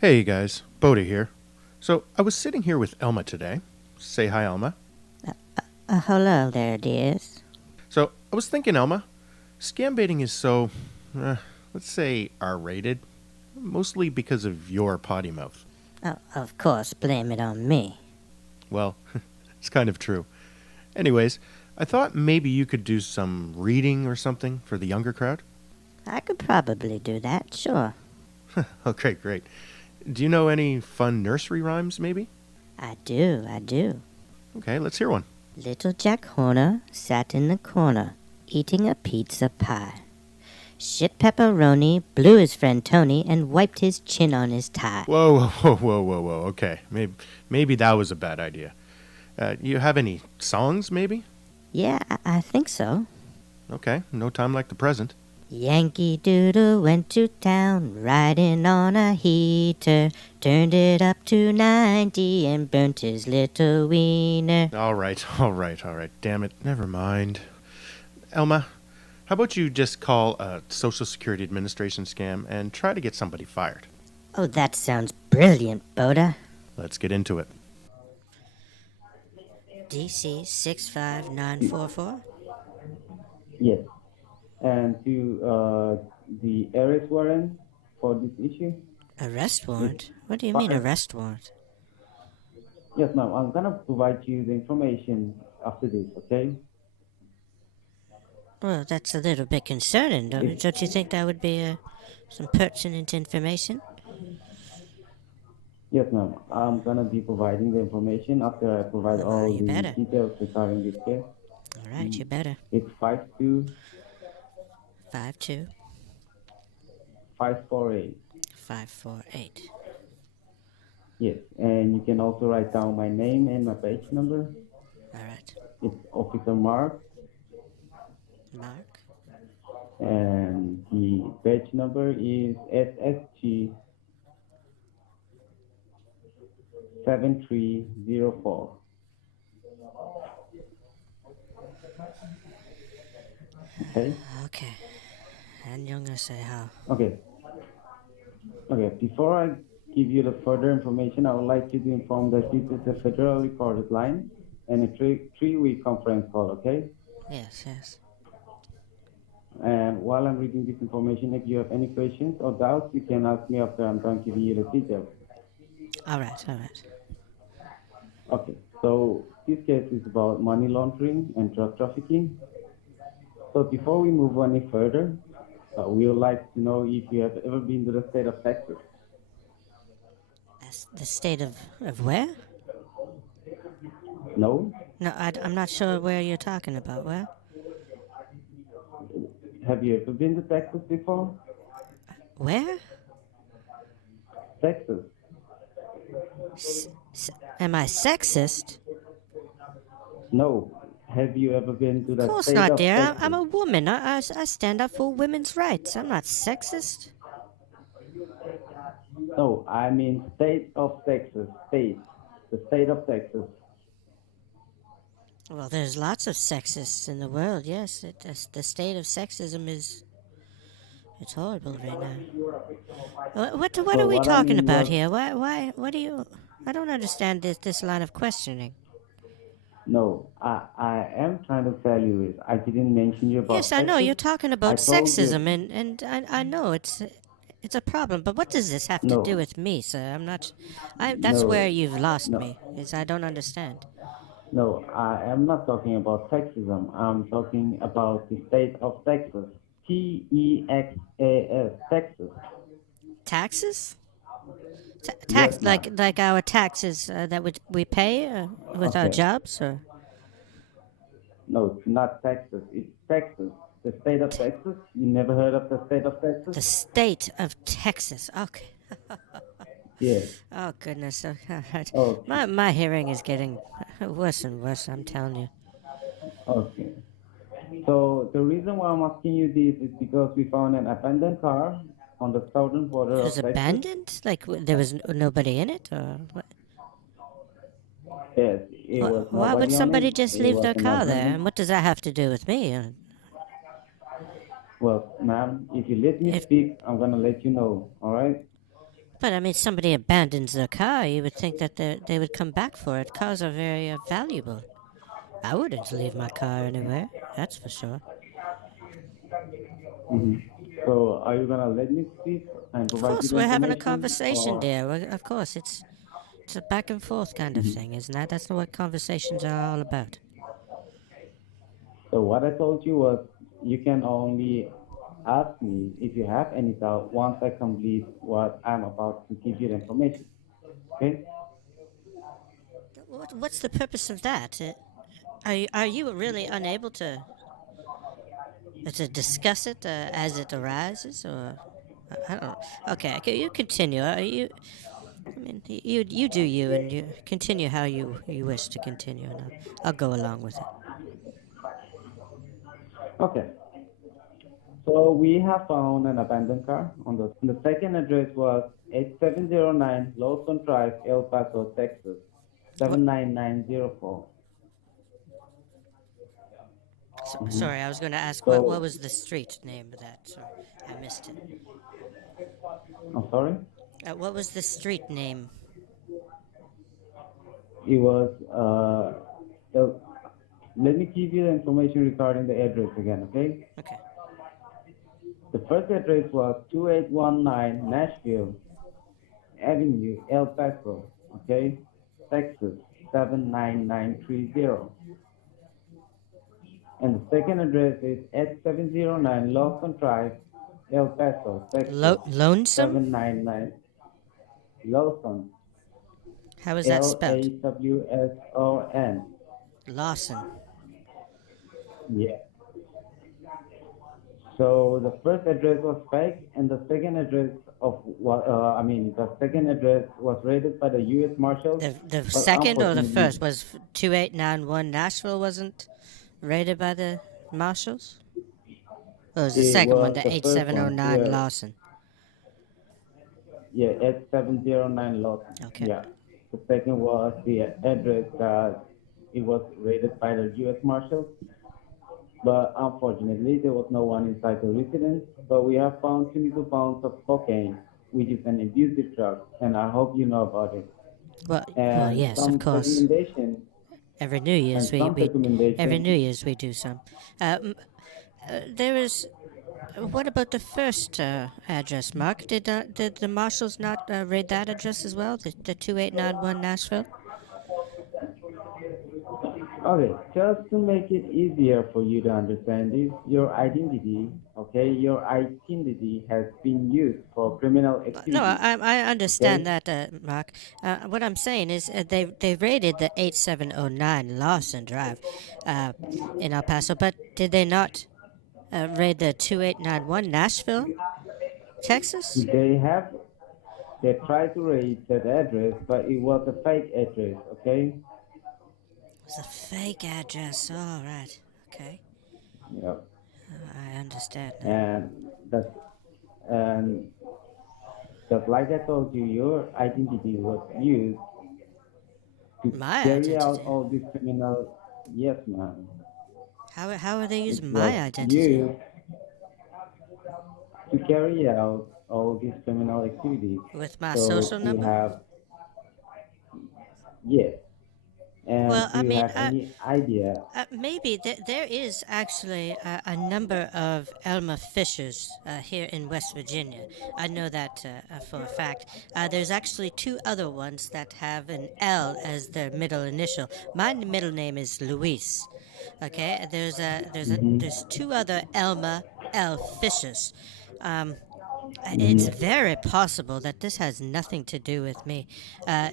Hey guys, Boda here. So I was sitting here with Elma today. Say hi, Elma. Hello there, dears. So I was thinking, Elma, scambaiting is so, let's say, R-rated, mostly because of your potty mouth. Oh, of course, blame it on me. Well, it's kind of true. Anyways, I thought maybe you could do some reading or something for the younger crowd. I could probably do that, sure. Okay, great. Do you know any fun nursery rhymes, maybe? I do. Okay, let's hear one. Little Jack Horner sat in the corner, eating a pizza pie. Shit pepperoni, blew his friend Tony, and wiped his chin on his tie. Whoa, whoa, whoa, whoa, whoa. Okay, maybe that was a bad idea. You have any songs, maybe? Yeah, I think so. Okay, no time like the present. Yankee Doodle went to town, riding on a heater, turned it up to 90 and burnt his little wiener. All right, all right, all right. Damn it, never mind. Elma, how about you just call a Social Security Administration scam and try to get somebody fired? Oh, that sounds brilliant, Boda. Let's get into it. DC 65944. Yes. And to the arrest warrant for this issue? Arrest warrant? What do you mean, Fine. arrest warrant? Yes, ma'am. I'm gonna provide you the information after this, okay? Well, that's a little bit concerning. Don't you think that would be some pertinent information? Yes, ma'am. I'm gonna be providing the information after I provide Well, all you the better. details regarding this case. All right, you better. It's 52 52548. 548. Yes, and you can also write down my name and my page number. All right, It's Officer Mark, Mark. and the page number is SSG 7304. Okay. Okay. And you're gonna say how? Okay. Okay. Before I give you the further information, I would like you to inform that this is a federal recorded line and a three-way conference call. Okay. Yes. And while I'm reading this information, if you have any questions or doubts, you can ask me after I'm done giving you the details. All right. Okay. So this case is about money laundering and drug trafficking. So before we move any further, we would like to know if you have ever been to the state of Texas. That's the state of where? No? No, I'm not sure where you're talking about. Where? Have you ever been to Texas before? Where? Texas. Am I sexist? No. Have you ever been to Of the course state not, of dear. Texas? I'm a woman. I stand up for women's rights. I'm not sexist. No, I mean state of Texas. State. The state of Texas. Well, there's lots of sexists in the world. Yes, the state of sexism is it's horrible right now. What So are we what I talking mean about was, here? What do you? I don't understand this line of questioning. no, I am trying to tell you is I didn't mention you Yes, about I know Texas. you're talking I about told sexism, you, and I know it's a problem. But what does this have to do no, with me, sir? I'm not. That's no, where you've lost no, me. Is I don't understand. no, I am not talking about Texasism. I'm talking about the state of Texas. Texas. Texas. Taxes? Yes, Tax ma'am. like our taxes that we pay with our Okay. jobs, or No, it's not Texas. It's Texas. The state of Texas. You never heard of the state of Texas? the state of Texas. Okay. Yes. Oh goodness. All right. Okay. My hearing is getting worse and worse. I'm telling you. Okay. So the reason why I'm asking you this is because we found an abandoned car on the southern border It was of Texas. abandoned. Like there was nobody in it, or what? Yes, it was Why would nobody on it. somebody just It leave was their an car there? abandoned. And what does that have to do with me? Well, ma'am, if you let me If speak, I'm gonna let you know. All right. But I mean, somebody abandons their car, you would think that they would come back for it. Cars are very valuable. I wouldn't leave my car anywhere, that's for sure. So are you gonna let me speak and Of provide you course, the we're having a information, conversation, or? dear. Of course, it's a back and forth kind of Mhm. thing, isn't that? That's what conversations are all about. So what I told you was you can only ask me if you have any doubt once I complete what I'm about to give you the information. Okay? What's the purpose of that? Are you really unable to discuss it as it arises, or I don't know. Okay, okay, you continue. Are you? I mean, you do you, and you continue how you wish to continue, and I'll go along with it. Okay. So we have found an abandoned car on the second address was 8709 Lawson Drive, El Paso, Texas, What? 79904. Sorry, I was going to ask what So, was the street name of that? Sorry, I missed it. I'm sorry. What was the street name? It was the, let me give you the information regarding the address again, okay? Okay. The first address was 2819 Nashville Avenue, El Paso, okay? Texas, 79930. And the second address is 8709 Lawson Drive, El Paso, Texas, Lonesome? 799 Lawson, How is that spelled? Lawson. Lawson. Yeah. So the first address was fake, and the second address of the second address was raided by the U.S. Marshals, The but second or the unfortunately, first was 2891 Nashville wasn't raided by the marshals? Or was the it second one was the the first one. 8709 Yeah, Lawson? yeah, at 709 Lawson. Okay. Yeah. The second was the address that it was raided by the U.S. Marshals, but unfortunately, there was no one inside the residence. But we have found 22 pounds of cocaine, which is an abusive drug, and I hope you know about it. Well, yes, of course. Every New Year's Some every New recommendation. Year's we do some. There is. What about the first address, Mark? Did the marshals not raid that address as well? The 2891 Nashville. Okay, just to make it easier for you to understand this, your identity has been used for criminal No, activity, I understand okay? that, Mark. What I'm saying is they raided the 8709 Lawson Drive uh, in El Paso, but did they not raid the 2891 Nashville, Texas? They have, they tried to raise that address, but it was a fake address, okay? It was a fake address. All right. Okay. Yep. I understand now. And that's, and just like I told you, your identity was used to My carry out identity. all these criminal, yes, ma'am. How are they It using my was identity? used to carry out all these criminal activities. With my So social do you number? have, yes, Well, and do I you mean, have any idea? maybe there is actually a number of Elma Fishers here in West Virginia. I know that for a fact. There's actually two other ones that have an L as their middle initial. My middle name is Luis. Okay, there's Mm-hmm. two other Elma L Fishers. Um, it's Mm-hmm. very possible that this has nothing to do with me.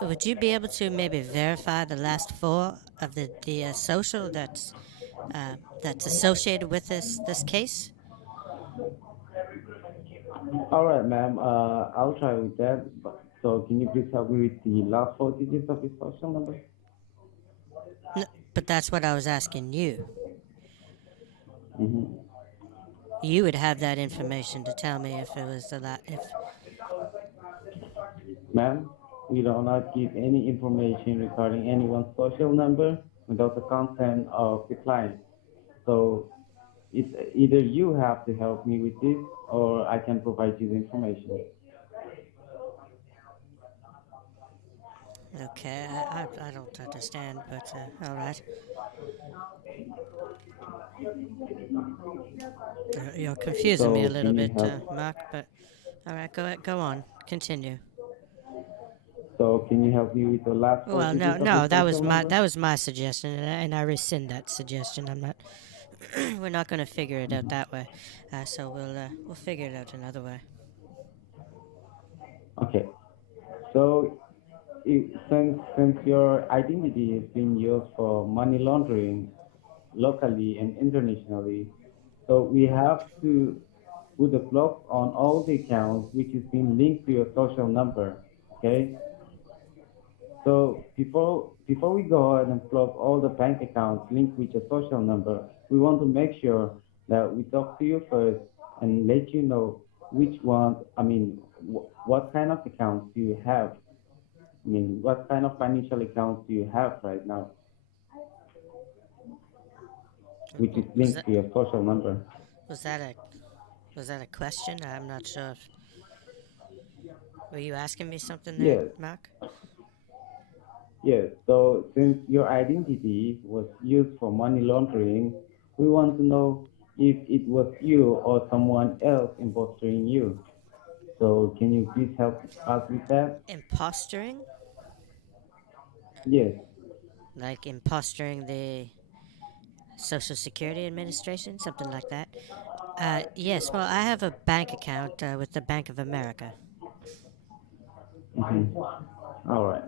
Would you be able to maybe verify the last four of the social that's associated with this case? All right, ma'am. I'll try with that. So can you please help me with the last four digits of his social number? But that's what I was asking you. Mm-hmm. You would have that information to tell me if it was the if. Ma'am, we do not give any information regarding anyone's social number without the consent of the client. So it's either you have to help me with this or I can provide you the information. Okay, I don't understand, but all right. You're confusing me a So little can you bit, help? Mark. But all right, go on, continue. So can you help me with the last four Well, no, digits of your no, social number? that was my suggestion, and I rescind that suggestion. I'm not. We're not going to figure it out Mhm. that way. So we'll figure it out another way. Okay. So since your identity is being used for money laundering locally and internationally, so we have to put a block on all the accounts which is being linked to your social number. Okay. So before we go ahead and block all the bank accounts linked with your social number, we want to make sure that we talk to you first and let you know which one. I mean, what kind of accounts do you have? I mean, what kind of financial accounts do you have right now, which is Was linked that to your social number? was that a was that a question? I'm not sure. Were you asking me something there, Yes, Mark? yes. So since your identity was used for money laundering, we want to know if it was you or someone else imposing you. So can you please help us with that? Imposturing, Yes. like imposturing the Social Security Administration, something like that. Yes. Well, I have a bank account with the Bank of America. Mhm. All right.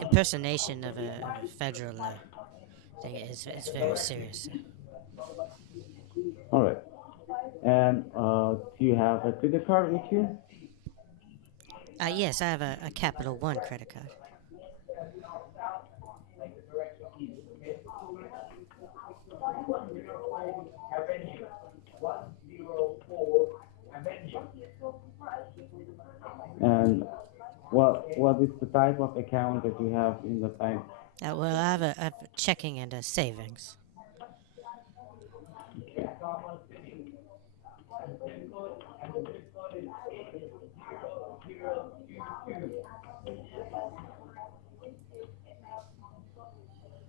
Impersonation of a federal thing is very serious. All right. And do you have a credit card with you? Yes, I have a Capital One credit card. And what is the type of account that you have in the bank? Well, I have a checking and a savings. Okay.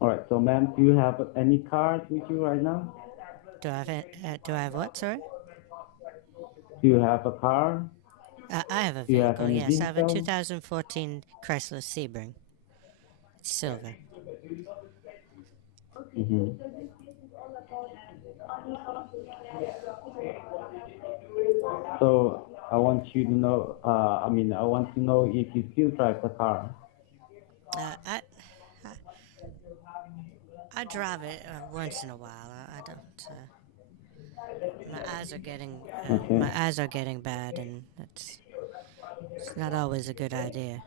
All right. So, ma'am, do you have any cards with you right now? Do I have what? Sorry. Do you have a car? I have a Do you have vehicle. any Yes, I have a vehicle? 2014 Chrysler Sebring. It's silver. Mm-hmm. So I want you to know. I want to know if you still drive the car. Uh, I, I I drive it once in a while. I don't. Okay. My eyes are getting bad, and it's not always a good idea.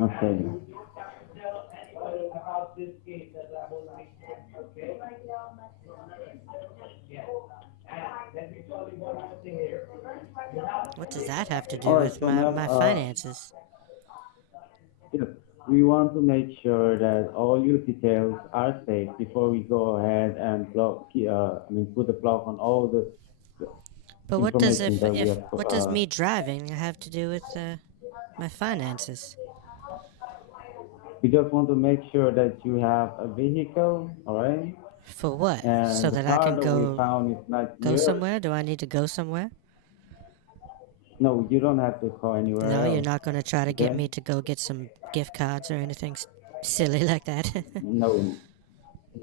Okay. What does that have to All do right. with So, ma'am, my finances? yes, we want to make sure that all your details are safe before we go ahead and put a block on all the But information that we if have. what does me driving have to do with my finances? We just want to make sure that you have a vehicle, all right? For what? So And the that I car can that we found is not go yours. somewhere? Do I need to go somewhere? No, you don't have to call anywhere No, you're else. not going to try to get Okay? me to go get some gift cards or anything silly like that. No,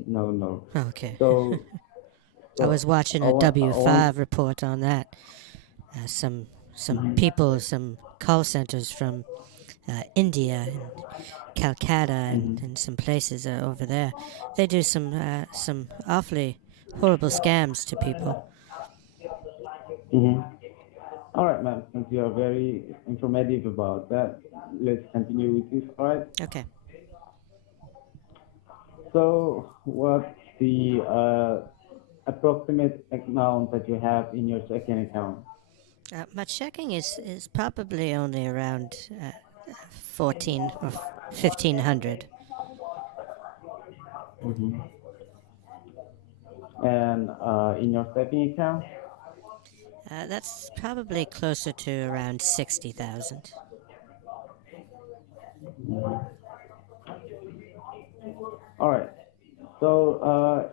no, no. Okay. So, I so was watching I a want, I want. W5 report on that. Some Mhm, people, some call centers from India and Calcutta mhm, and some places over there. They do some awfully horrible scams to people. mhm. All right, ma'am. Since you are very informative about that, let's continue with this. All right. Okay. So, what's the approximate amount that you have in your checking account? My checking is probably only around 14 or 1500. Hmm. And in your saving account? That's probably closer to around 60,000. All right. So,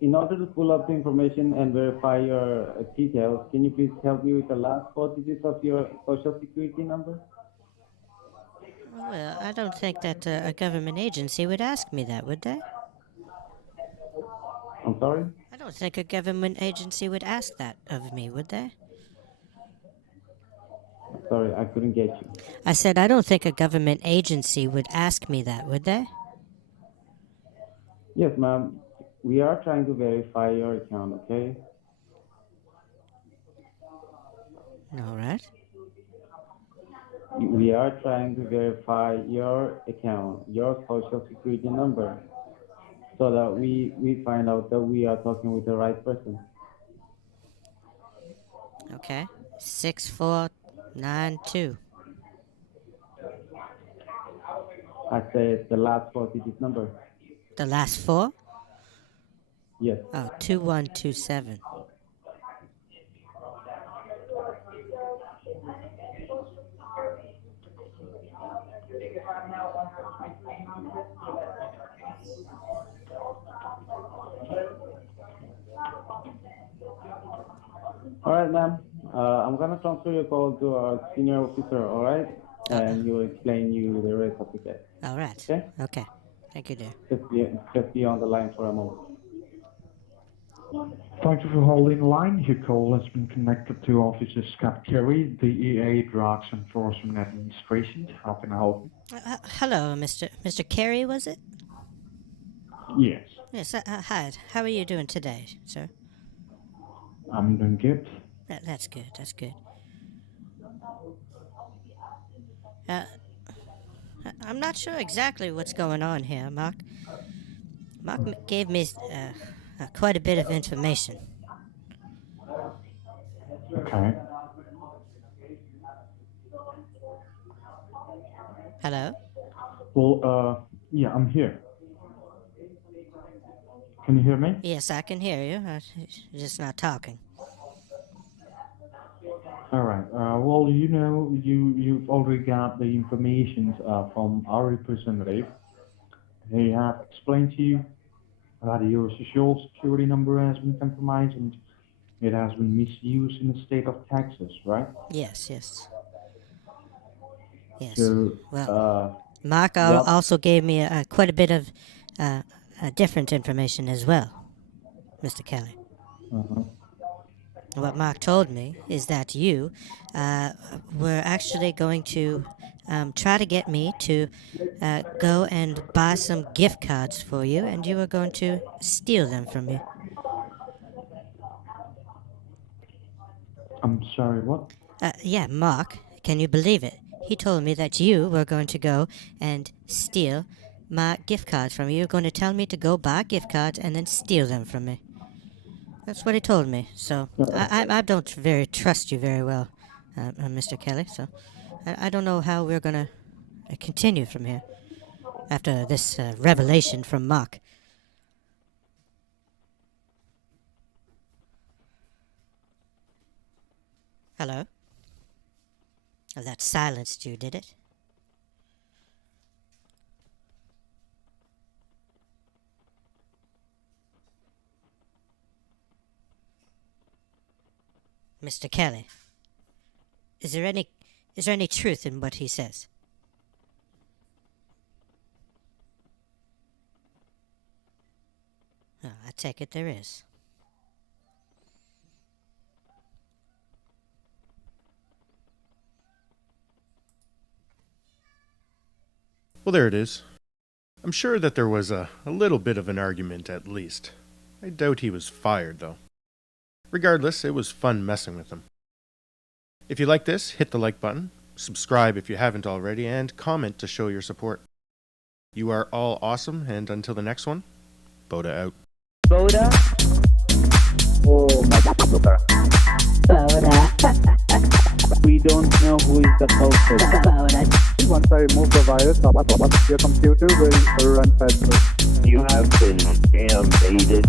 in order to pull up the information and verify your details, can you please help me with the last four digits of your social security number? Well, I don't think that a government agency would ask me that, would they? I'm sorry? I don't think a government agency would ask that of me, would they? Sorry, I couldn't get you. I said I don't think a government agency would ask me that, would they? Yes, ma'am. We are trying to verify your account, okay? All right. We are trying to verify your account, your social security number, so that we find out that we are talking with the right person. Okay. 6492. I said the last four digits number. The last four? Yes. Oh, 2127. All right, ma'am. I'm gonna transfer your call to our senior officer, all right? And he will explain you the rest of the case. All right. Okay? Okay. Thank you, dear. Just be on the line for a moment. Thank you for holding the line. Your call has been connected to Officer Scott Carey, the EA Drugs Enforcement Administration. How can I help you? Hello, Mr. Carey, was it? Yes, Yes. Hi. How are you doing today, sir? I'm doing good. That's good. That's good. I'm not sure exactly what's going on here, Mark. Mark gave me quite a bit of information. Okay. Hello? Well, yeah, I'm here. Can you hear me? Yes, I can hear you. You're just not talking. All right. Well, you know, you've already got the information from our representative. They have explained to you that your social security number has been compromised and it has been misused in the state of Texas, right? Yes, yes. Yes. So, Well, Mark what- also gave me quite a bit of different information as well, Mr. Kelly. What Mark told me is that you were actually going to try to get me to go and buy some gift cards for you, and you were going to steal them from me. I'm sorry, what? Yeah, Mark, can you believe it? He told me that you were going to go and steal my gift cards from me. You were going to tell me to go buy gift cards and then steal them from me. That's what he told me. So I don't very trust you very well, Mr. Kelly. So I don't know how we're going to continue from here after this revelation from Mark. Hello? Oh, that silenced you, did it? Mr. Kelly, is there any truth in what he says? Oh, I take it there is. Well, there it is. I'm sure that there was a little bit of an argument at least. I doubt he was fired, though. Regardless, it was fun messing with him. If you like this, hit the like button, subscribe if you haven't already, and comment to show your support. You are all awesome, and until the next one, Boda out. Boda? Oh my God. Boda. We don't know who is the culprit. Boda. Once I remove the virus, your computer will run faster. You have been scambaited.